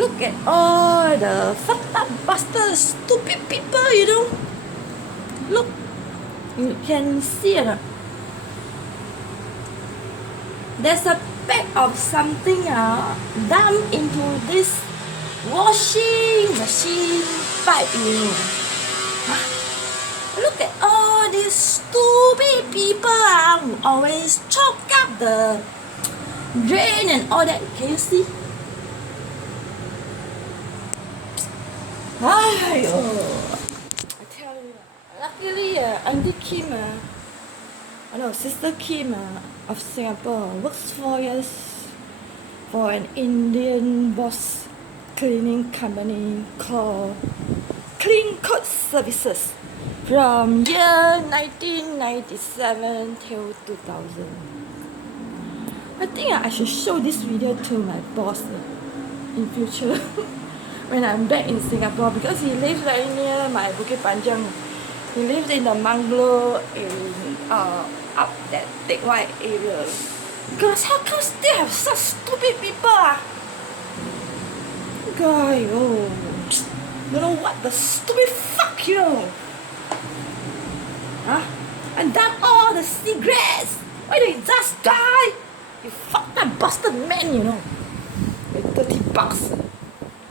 Look at all the fucked up bastard stupid people, you know. Look, you can see it. There's a pack of something dumped into this washing machine pipe, you know. Look at all these stupid people who always choke up the drain and all that. Can you see? Aiyo, I tell you, luckily Auntie Kim, Sister Kim of Singapore works 4 years for an Indian boss cleaning company called Clean Coat Services from year 1997 till 2000. I think I should show this video to my boss in future when I'm back in Singapore, because he lives very near my Bukit Panjang. He lives in the bungalow in up that Teck Whye area. Because how come still have such stupid people? Guy, oh, you know what the stupid fuck, you know? And dump all the cigarettes. Why don't you just die? You fucked up bastard man, you know. With $30.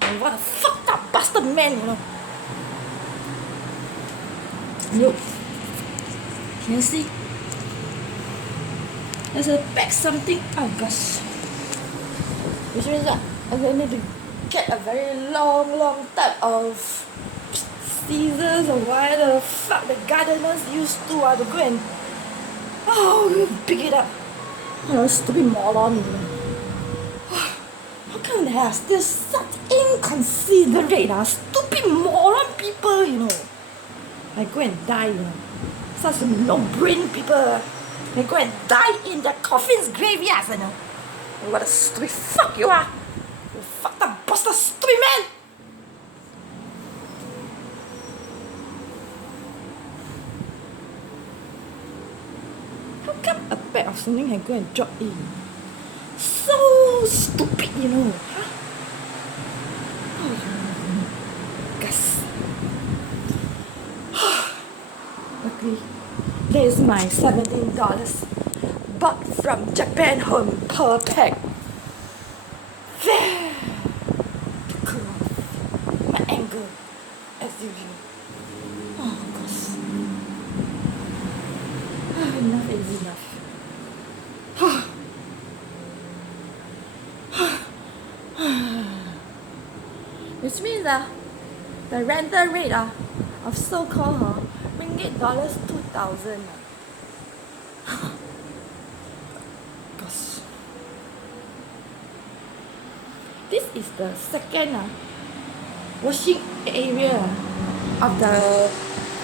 And what a fucked up bastard man, you know. Look. Can you see? There's a pack something. Oh gosh. Which means that I'm gonna need to get a very long type of scissors or whatever the fuck the gardeners used to go and pick it up. Stupid moron, you know. How come there are still such inconsiderate, stupid moron people, you know? I go and die, you know. Such no-brain people. They go and die in their coffin's graveyards, you know. What a stupid fuck you are. You fucked up bastard stupid man. How come a pack of something can go and drop in? So stupid, you know. Gus. Luckily, there's my $17 bought from Japan home per pack. There. To cool off my anger as usual. Oh gosh. Enough is enough. Which means the rental rate of so-called ringgit dollars 2,000. Gosh. This is the second washing area of the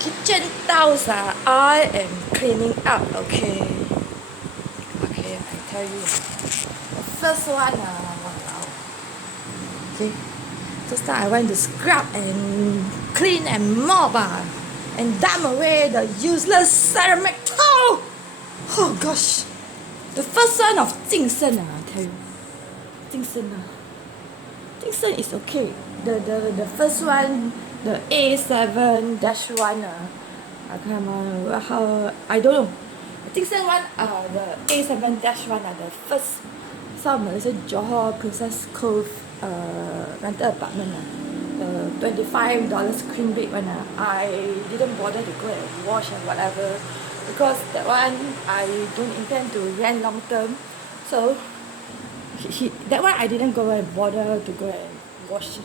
kitchen tiles I am cleaning up. Okay, I tell you. The first one okay. Just now I went to scrub and clean and mop and dump away the useless ceramic tile. Oh gosh. The first one of Jing Shen, I tell you. Jing Shen is okay. The first one, the A7-1, I can't remember how, I don't know. Jing Shen one, the A7-1, the first South Malaysia Johor Princess Cove rental apartment, the $25 clean rate one, I didn't bother to go and wash and whatever, because that one I don't intend to rent long term. So that one I didn't go and bother to go and wash.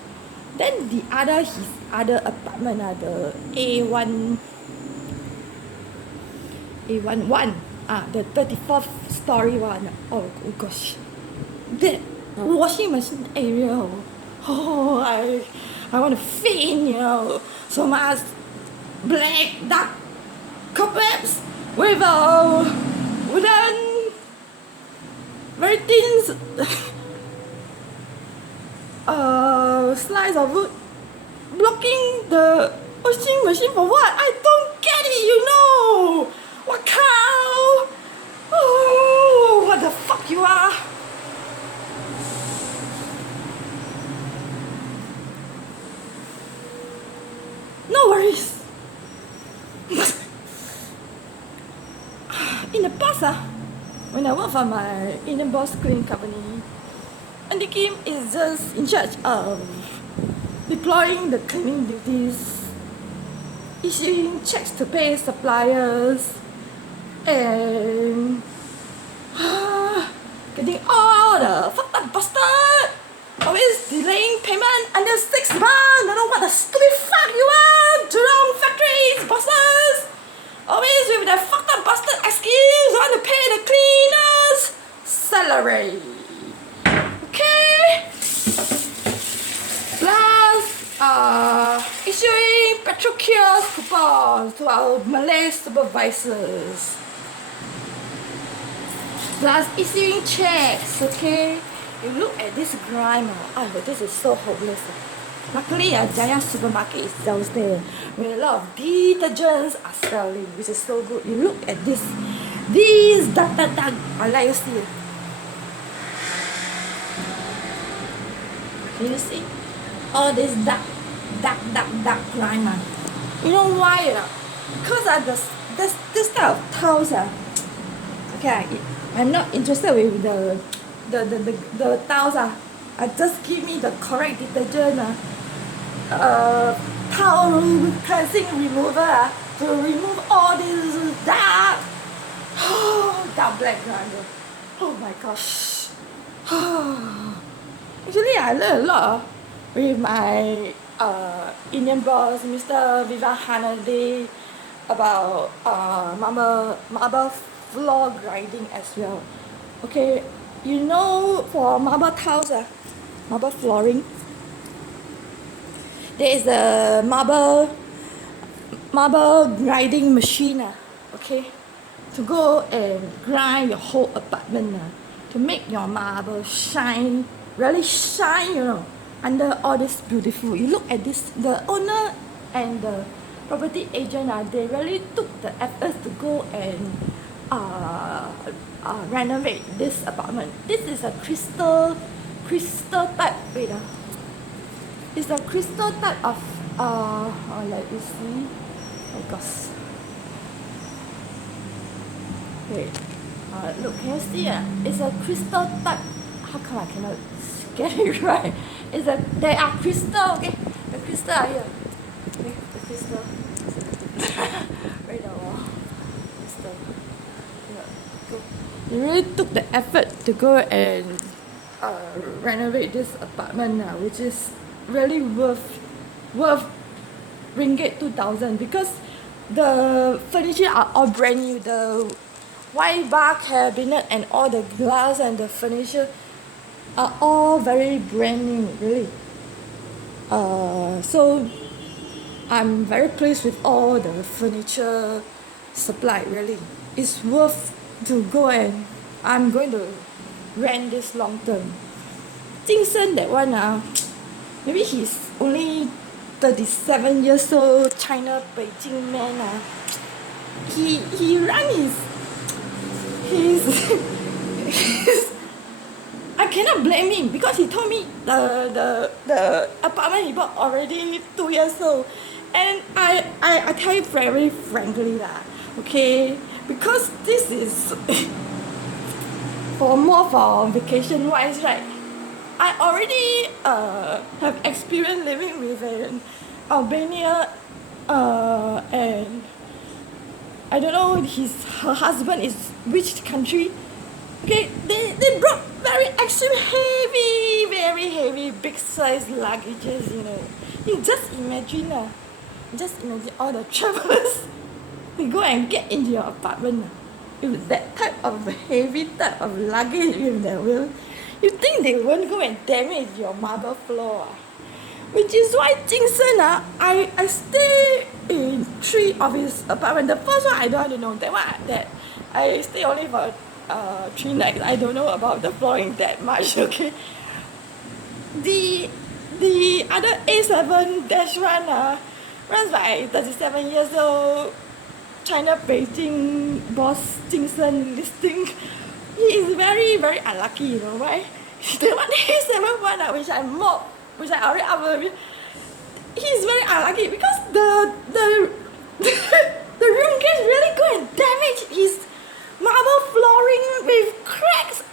Then his other apartment, the A11, the 34th story one. Oh gosh, that washing machine area, I want to faint, you know. So much black dark cobwebs with a wooden, very thin slice of wood blocking the washing machine for what? I don't get it, you know. What cow? Oh, what the fuck you are? works, when I work for my Indian Boss cleaning company, Andy Kim is just in charge of deploying the cleaning duties, issuing checks to pay suppliers, and getting all the fucked up bastard always delaying payment under 6 months. Don't know what the stupid fuck you want. Jurong factories, bosses. Always with that fucked up bastard excuse. Want to pay the cleaners salary. Okay. Plus, issuing petrol kiosk coupons to our Malay supervisors. Plus issuing checks, okay? You look at this grime, this is so hopeless. Luckily, Jaya supermarket is downstairs where a lot of detergents are selling, which is so good. You look at this, these dark, I let you see. Can you see? All this dark grime. You know why? Because this type of towels. Okay, I'm not interested with the towels. Just give me the correct detergent. Towel cleansing remover to remove all this dark black grime. Oh my gosh. Actually, I learned a lot with my Indian boss, Mr. Vivekananda, about marble floor grinding as well. Okay, you know, for marble tiles, marble flooring, there is a marble grinding machine, okay, to go and grind your whole apartment, to make your marble shine, really shine, you know, under all this beautiful. You look at this, the owner and the property agent, they really took the effort to go and renovate this apartment. This is a crystal type. Wait, it's a crystal type of let me see. Oh gosh. Wait. Look, can you see? It's a crystal type. How come I cannot get it right? They are crystal. Okay, the crystal are here. Okay, the crystal. Right now, crystal. You really took the effort to go and renovate this apartment, which is really worth ringgit 2,000, because the furniture are all brand new. The wine bar cabinet and all the glass and the furniture are all very brand new, really. So I'm very pleased with all the furniture supply, really. It's worth to go, and I'm going to rent this long term. Jing Shen, that one, maybe he's only 37 years old, China Beijing man. He ran his I cannot blame him, because he told me the apartment he bought already 2 years old, and I tell you very frankly okay, because this is for vacation wise, right? I already have experience living with an Albania, and I don't know her husband is which country. Okay, they brought very heavy, big size luggages, you know. You just imagine all the travelers you go and get into your apartment with that type of heavy type of luggage with their wheel. You think they won't go and damage your marble floor? Which is why Jing Shen, I stay in 3 of his apartment. The first one I don't know. That I stay only for 3 nights. I don't know about the flooring that much. Okay. The other A7-1 runs by 37 years old China Beijing boss Jing Shen. This thing, he is very unlucky, you know why? The one A7-1, which I already uploaded, he's very unlucky because the the room gets really go and damage his marble flooring with cracks.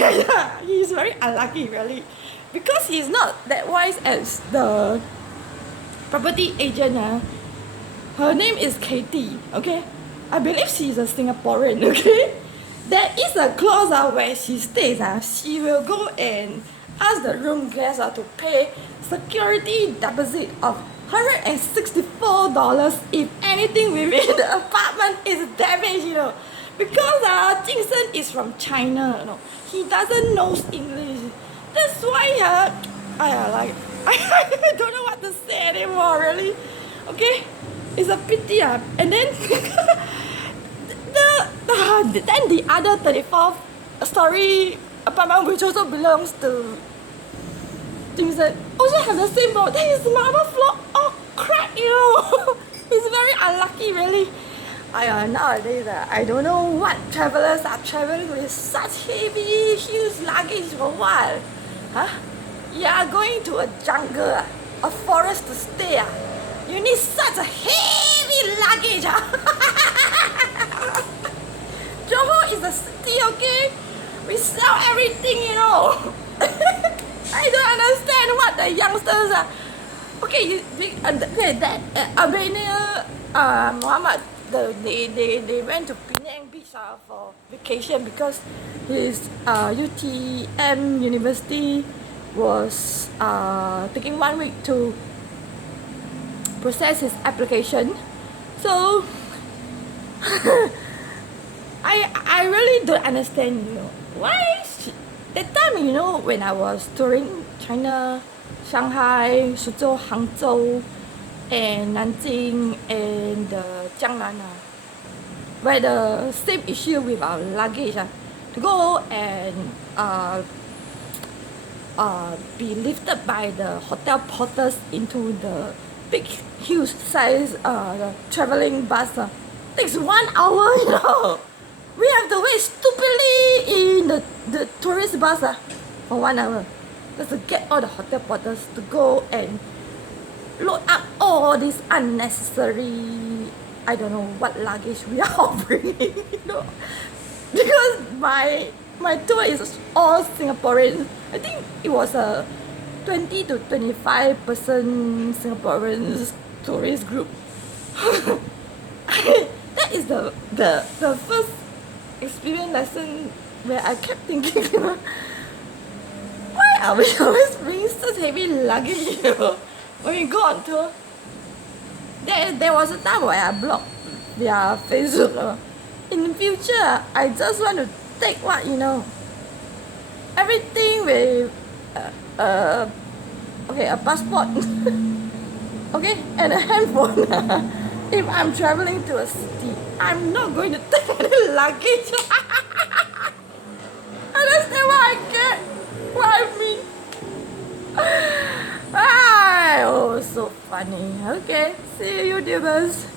Yeah, he's very unlucky really, because he's not that wise as the property agent. Her name is Katie, okay? I believe she's a Singaporean, okay? There is a clause where she states she will go and ask the room guests to pay security deposit of $164 if anything within the apartment is damaged, Because Jing Shen is from China, he doesn't know English. That's why I don't know what to say anymore, really. Okay, it's a pity. And then then the other 34th story apartment, which also belongs to Jing Shen, also have the same problem. There is marble floor all cracked, It's very unlucky, really. Nowadays, I don't know what travelers are traveling with such heavy, huge luggage for what? Huh? You are going to a jungle, a forest to stay. You need such a heavy luggage. Johor is a city, okay? We sell everything, I don't understand what the youngsters are. Okay, that Albania, Muhammad, they went to Penang Beach for vacation because his UTM University was taking 1 week to process his application. So I really don't understand, why that time, when I was touring China, Shanghai, Suzhou, Hangzhou, and Nanjing, and Jiangnan, where the same issue with our luggage, to go and be lifted by the hotel porters into the big, huge size traveling bus. Takes 1 hour, We have to wait stupidly in the tourist bus for 1 hour, just to get all the hotel porters to go and load up all this unnecessary, I don't know what luggage we are all bringing, because my tour is all Singaporean. I think it was a 20 to 25% Singaporean tourist group. That is the first experience lesson where I kept thinking, why are we always bringing such heavy luggage, when we go on tour? There was a time where I blocked their Facebook. In the future, I just want to take what, everything with okay, a passport, okay, and a handphone. If I'm traveling to a city, I'm not going to take any luggage. Understand what I get? What I mean? Oh, so funny. Okay, see you, YouTubers.